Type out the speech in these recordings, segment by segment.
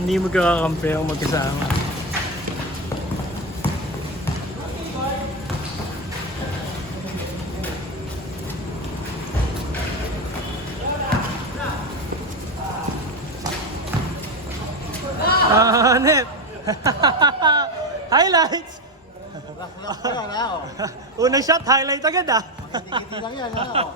Hindi magkakakampi ang magkasama. Net! Highlights! Rock pa yan, ha? Unang shot, highlight agad ah. Hindi lang yan, ha?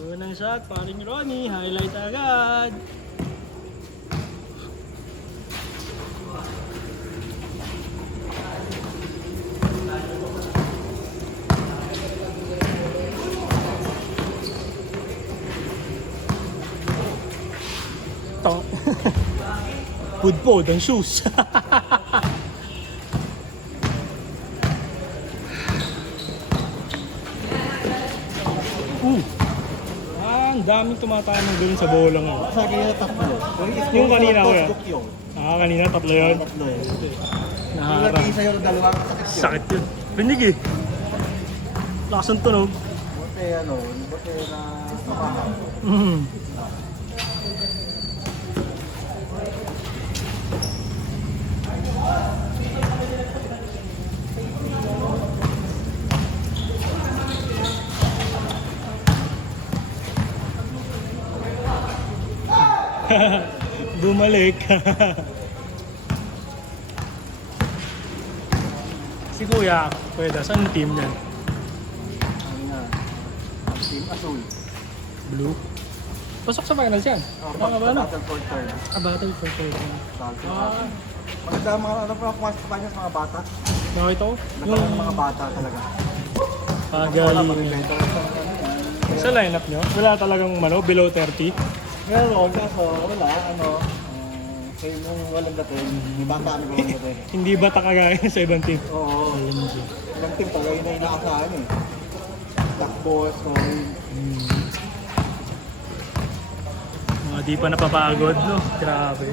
Unang shot, paring Ronnie, highlight agad. Ito. Pudpod ang shoes. Ang daming tumatanong dun sa bolang yun. Sa akin yung tatlo. Yung kanina ko yan. Yung Kanina tatlo yun. tatlo yun. Yung Nakaka. nag-iisa yung dalawang Sakit yun. Rinig eh. Lakas ng tunog. Buti buti na makahaw. Mm. Bumalik. Si Kuya, pwede. Saan yung team niyan? Ano nga? Team Azul. Blue? Pasok sa finals yan. Tama ba na? Battle for third. Battle for third. Maganda ang mga pumasok pa niya sa mga bata. Nakita ko? Nagpala ng mga bata talaga. Pagaling. Sa lineup nyo, wala talagang below 30. Meron, kaso wala, kayo nung walang dating, may bata kami walang dating. Hindi ba takagaya sa ibang team? Oo, ibang team talaga yun na inaasahan eh. Takbo, scoring. Mga di pa napapagod, no? Grabe.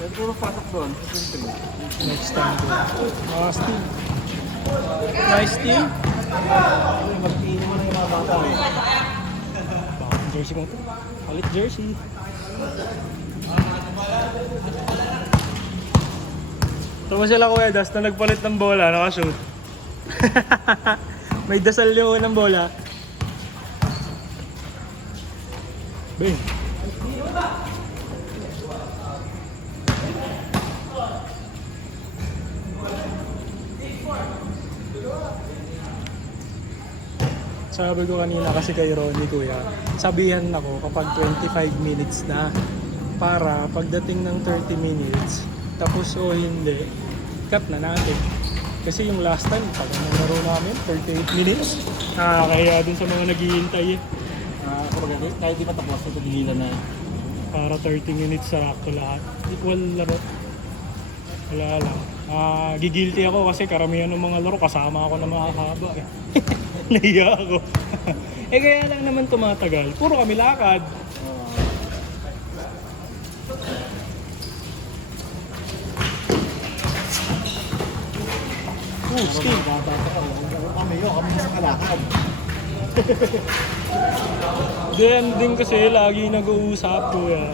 Pero puro pasok doon, sa team. Next time ko. Nice team. Nice team. Mag-team mo na yung mga bata eh. Bakit yung jersey ko ito? Palit jersey. Tapos sila Kuya Das na nagpalit ng bola, nakashoot. May dasal yung unang bola. Bing. Sabi ko kanina kasi kay Ronnie Kuya, sabihan ako kapag 25 minutes na para pagdating ng 30 minutes, tapos o hindi, cut na natin. Kasi yung last time, pag naglaro namin, 38 minutes, nakakahiya din sa mga naghihintay eh. Kahit di matapos, natigilan na. Para 30 minutes sa rakto lahat. Equal laro. Wala lang. Gigilty ako kasi karamihan ng mga laro kasama ako na makakaba eh. Nahiya ako. Kaya lang naman tumatagal. Puro kami lakad. Steam. Kami sa kalakad. Then din kasi lagi nag-uusap Kuya.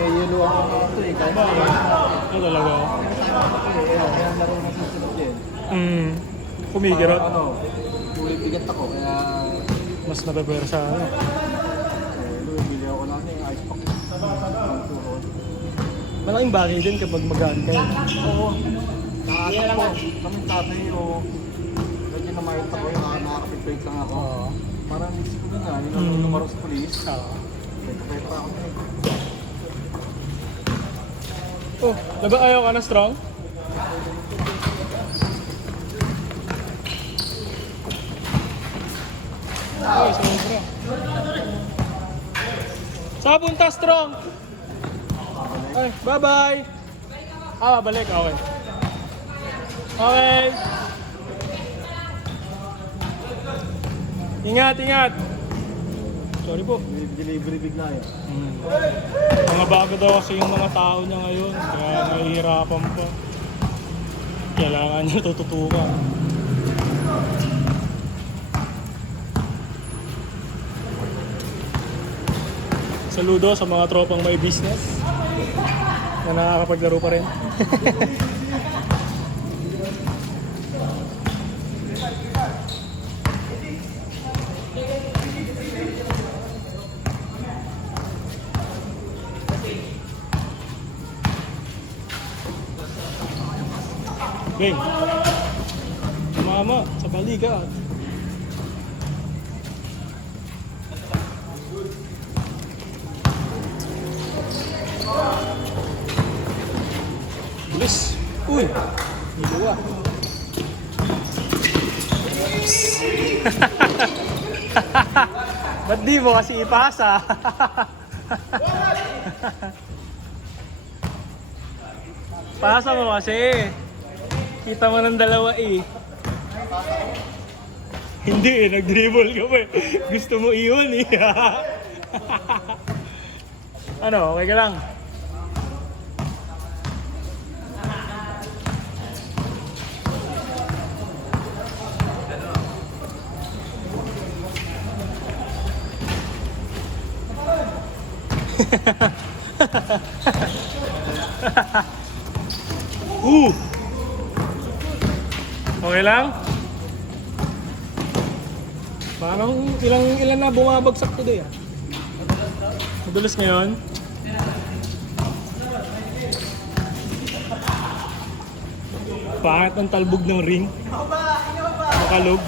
Yelo ako ito eh. Kaya Talaga. kaya laro na susunod din. Kumikirot. Bigat ako, kaya Mas napepersa ano. bili ako lang yung ice pack. Malaking bagay din kapag magaan kayo. Oo. Nakatakbo. Kaming tatay o medyo na mayroon ako yung nakakapit-plate lang ako. Parang isip ko nga, yung numero sa police. Pwede pa ako na eh. Oh, laba ayaw ka na strong? Okay, sobra. Saan punta strong? Ay, bye-bye. Babalik. Okay. Okay. Ingat, ingat. Sorry po. Delivery bigla yun. Mga bago daw kasi yung mga tao niya ngayon, kaya nahihirapan pa. Kailangan niya tututukan. Saludo sa mga tropang may business na nakakapaglaro pa rin. Game. Mama, sa balikat. Bilis. Uy. Dua. Ba't di mo kasi ipasa? Pasa mo kasi. Kita mo ng dalawa eh. Hindi eh, nag-dribble ka pa eh. Gusto mo iwan eh. Ano, okay ka lang? Okay lang? Parang ilan na bumabagsak today ah. Madulas ngayon. Pangit ang talbog ng ring. Makalog.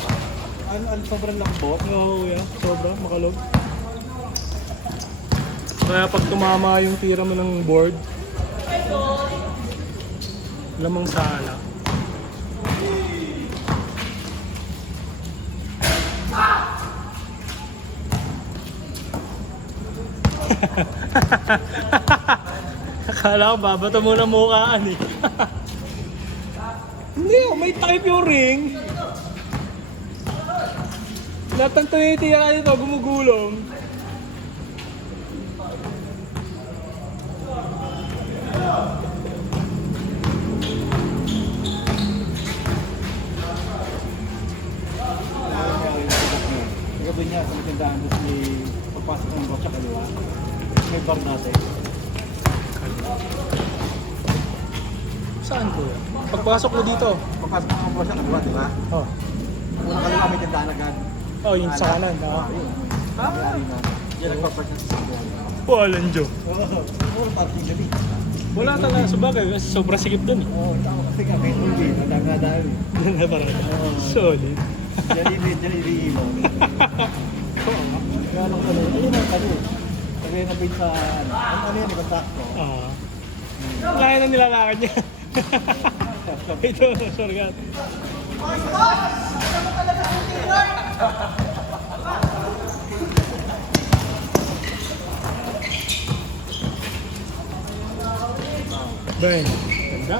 Sobrang lambot. Oo, yeah. Sobra, makalog. Kaya pag tumama yung tira mo ng board, lamang sala. Akala ko babato mo na mukhaan eh. Hindi oh, may type yung ring. Lahat ng tinitira nito gumugulong. Gabi niya sa matindahan doon may pagpasok ng botsa kaliwa. May bar natin. Saan po? Pagpasok mo dito. Pagpasok ng botsa kaliwa, di ba? Oh. Una kaliwa may tindahan agad. Oh, yun sa kanan. Oh. Yun. Yan nagpapasok sa tindahan. Walang Diyo. Oo, parking gabi. Wala talaga sa bagay kasi sobrang sikip dun eh. Oo, tama kasi kami, hindi, madami-dami. Solid. Jollibee ilaw. Kaya lang tanong, ayun ang tanong. Sabi na bin sa, ano yan, ikontak ko. Kaya na nilalakad niya. Ito, sorgat. Bang. Ganda.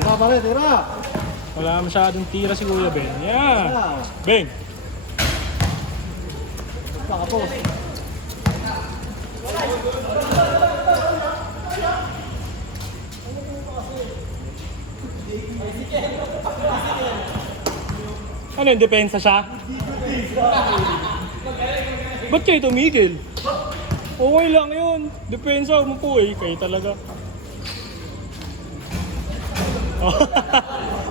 Tira pare, tira! Wala masyadong tira si Kuya Ben. Yeah. Bang. Pakapos. Ano yung depensa siya? Ba't kayo tumigil? Okay lang yun. Depensa mo po eh. Kayo talaga.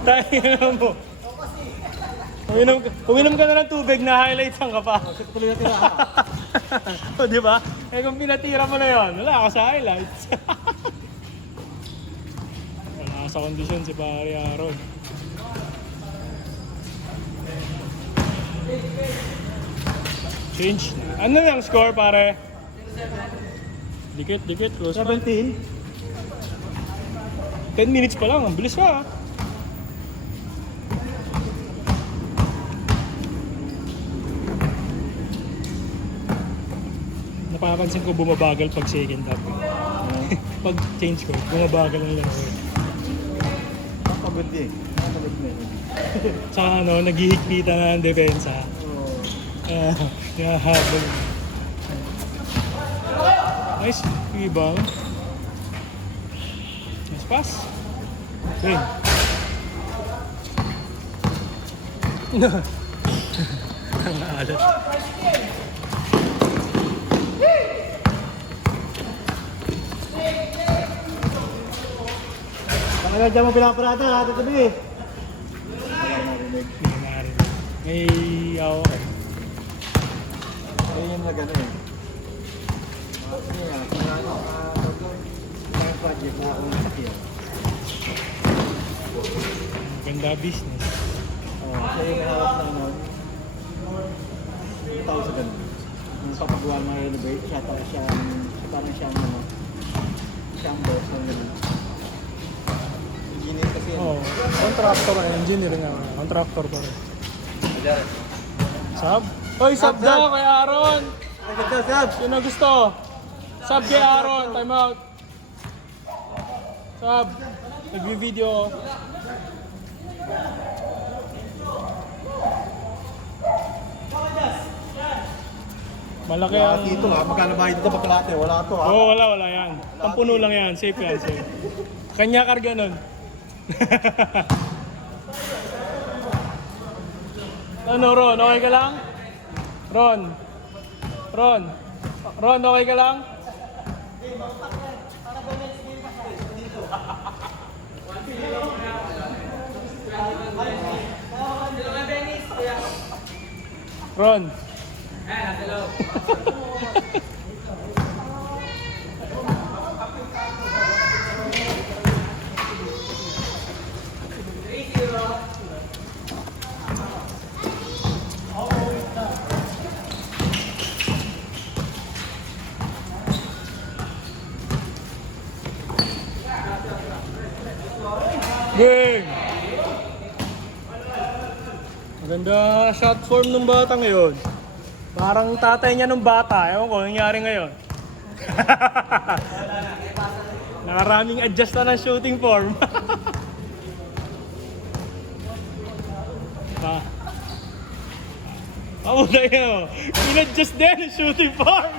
Tayo na mo. Uminom ka na ng tubig na highlightan ka pa. Tuloy na tira. O di ba? Eh kung pinatira mo na yun, wala ka sa highlights. Wala ka sa kondisyon si Pare Aaron. Change. Ano yung score pare? Dikit, close pa. 17. 10 minutes pa lang, ang bilis pa. napapansin ko bumabagal pag second half. Pag change ko, bumabagal ang laro. Nakakabit eh. Nakakabit na eh. Tsaka ano, naghihigpitan na ang depensa. Nahahabol. Nice rebound. Nice pass. Win. Ang alat. Talaga dyan mo pinaparata, natin tabi eh. Walang narinig. Hindi na rin. May awa ka. Ayun yung nag-ano eh. Kasi nga, may project na akong sakyan. Ganda business. Siya yung hawak na ano, yung tao sa ganun. Nung papagawa ng mga renovate, siya parang siyang ano, siyang boss ng ganun. Engineer kasi yun. Oo. Contractor na. Engineer nga. Contractor pa rin. Sab? Oy, sab Sab, daw sab. kay Aaron! Ay, ganda, Sab! Yun ang gusto. Sab kay Aaron. Time out. Sab. Nagbi-video. Malaki Wala ang... dito ha, magkano ba dito pa kalate? Wala to ha. Oo, wala yan. Pampuno lang yan. Safe yan, safe. Kanya karga nun. Ano, Ron? Okay ka lang? Ron? Ron, okay ka lang? Ron? Bang! Maganda shot form ng bata ngayon. Parang tatay niya nung bata. Ewan ko, nangyari ngayon. Nakaraming adjust na ng shooting form. Pamuda yun. In-adjust din ang shooting form.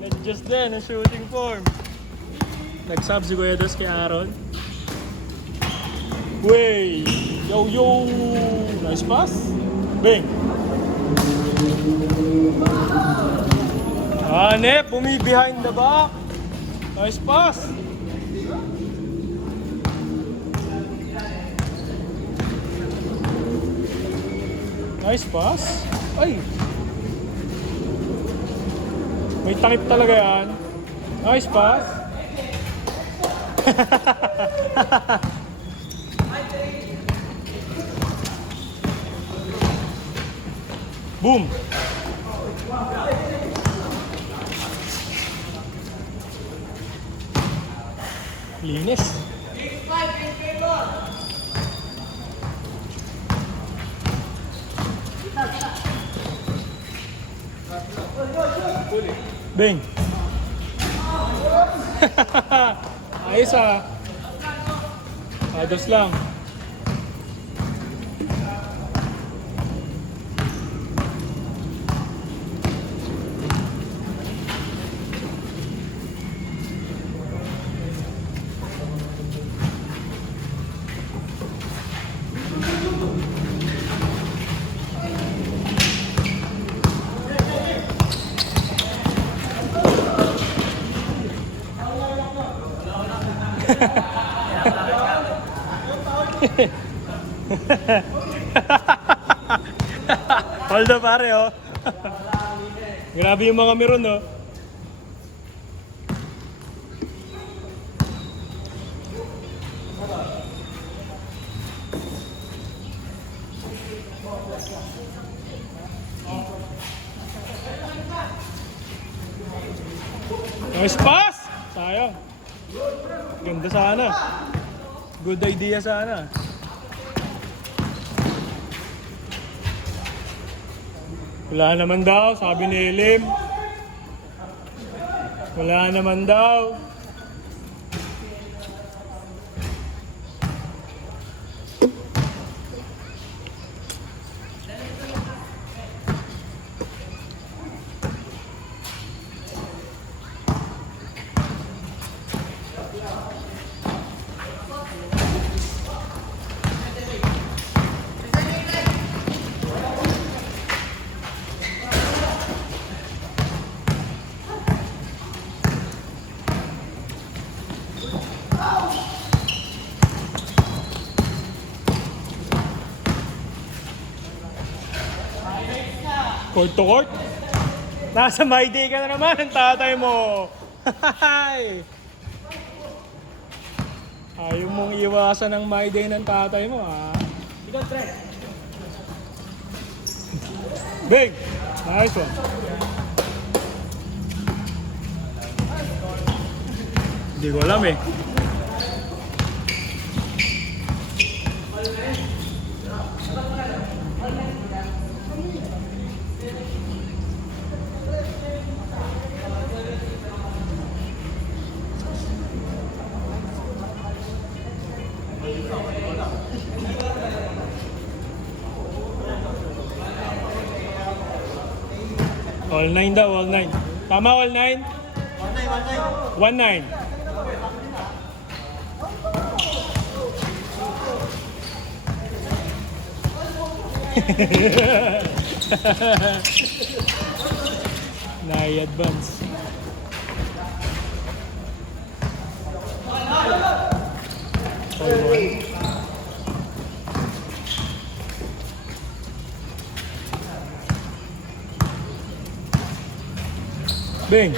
In-adjust din ang shooting form. Nag-sub si Kuya Dos kay Aaron. Wey! Yo, yo! Nice pass. Bang! Hanep! Behind the back. Nice pass. Nice pass. Ay! May takip talaga yan. Nice pass. Boom! Linis. Bing! Ayos ah. Ados lang. Hold up pare oh. Grabe yung mga meron oh. Nice pass! Sayang. Ganda sana. Good idea sana. Wala naman daw, sabi ni Elim. Wala naman daw. Court to court? Nasa my day ka na naman ang tatay mo. Ayaw mong iwasan ng my day ng tatay mo, ha? Big! Nice one. Hindi ko alam eh. All 9 daw, all 9. Tama, all 9? 1-9. 1-9. Na-advance. All 1. Bing.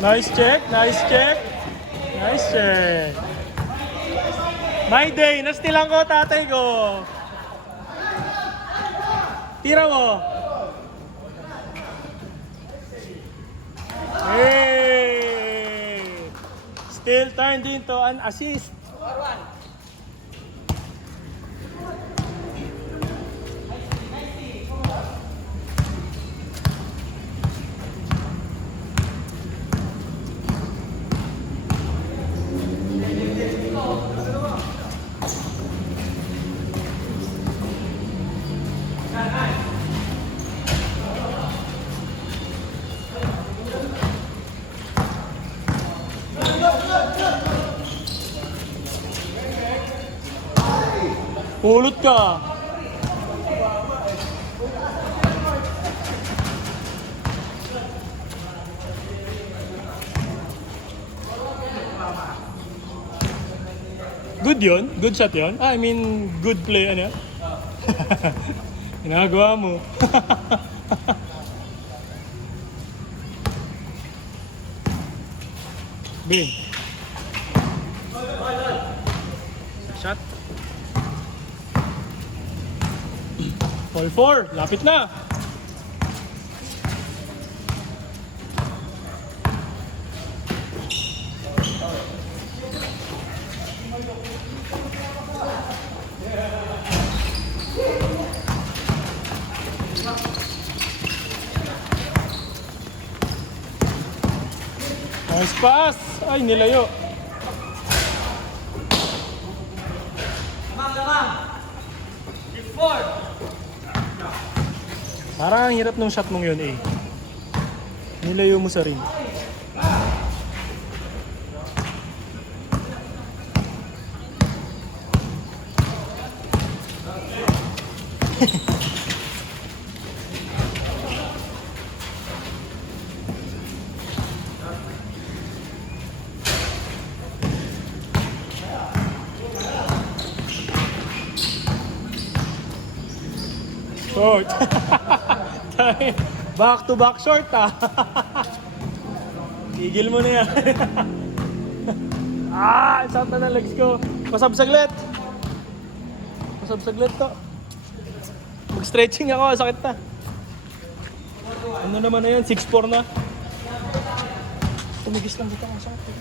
Nice check, nice check. Nice check. My day, nastilan ko tatay ko. Tira mo. Hey! Still turned into an assist. Pulot ka. Good yun? Good shot yun? I mean, good play, ano? Ginagawa mo. Bing. Shot. All 4. Lapit na. Nice pass. Ay, nilayo. Parang ang hirap ng shot mong yun eh. Nilayo mo sa ring. Short. Back to back short ah. Tigil mo na yan. Isang na ng legs ko. Pasabsaglit. Pasabsaglit to. Mag-stretching ako, sakit na. Ano naman na yan? 6'4 na. Tumigis lang dito. Ang sakit.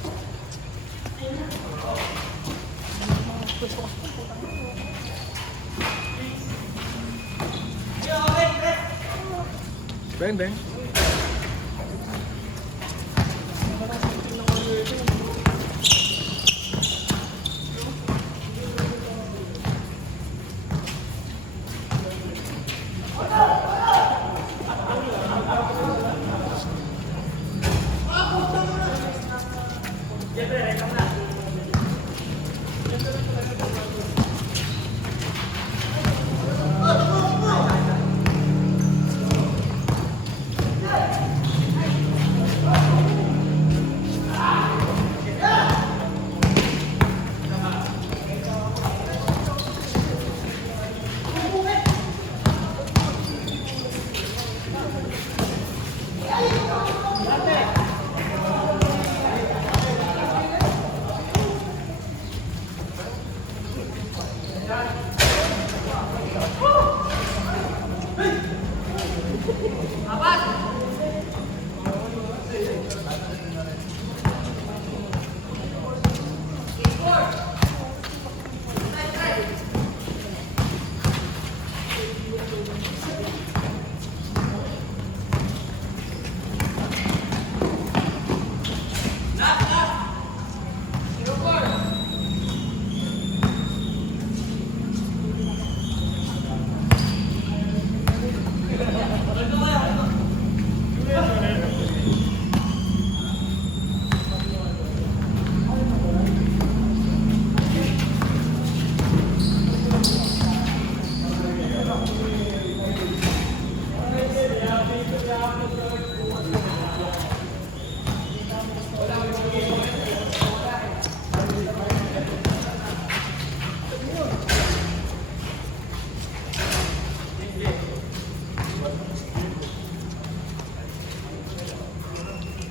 Beng, beng.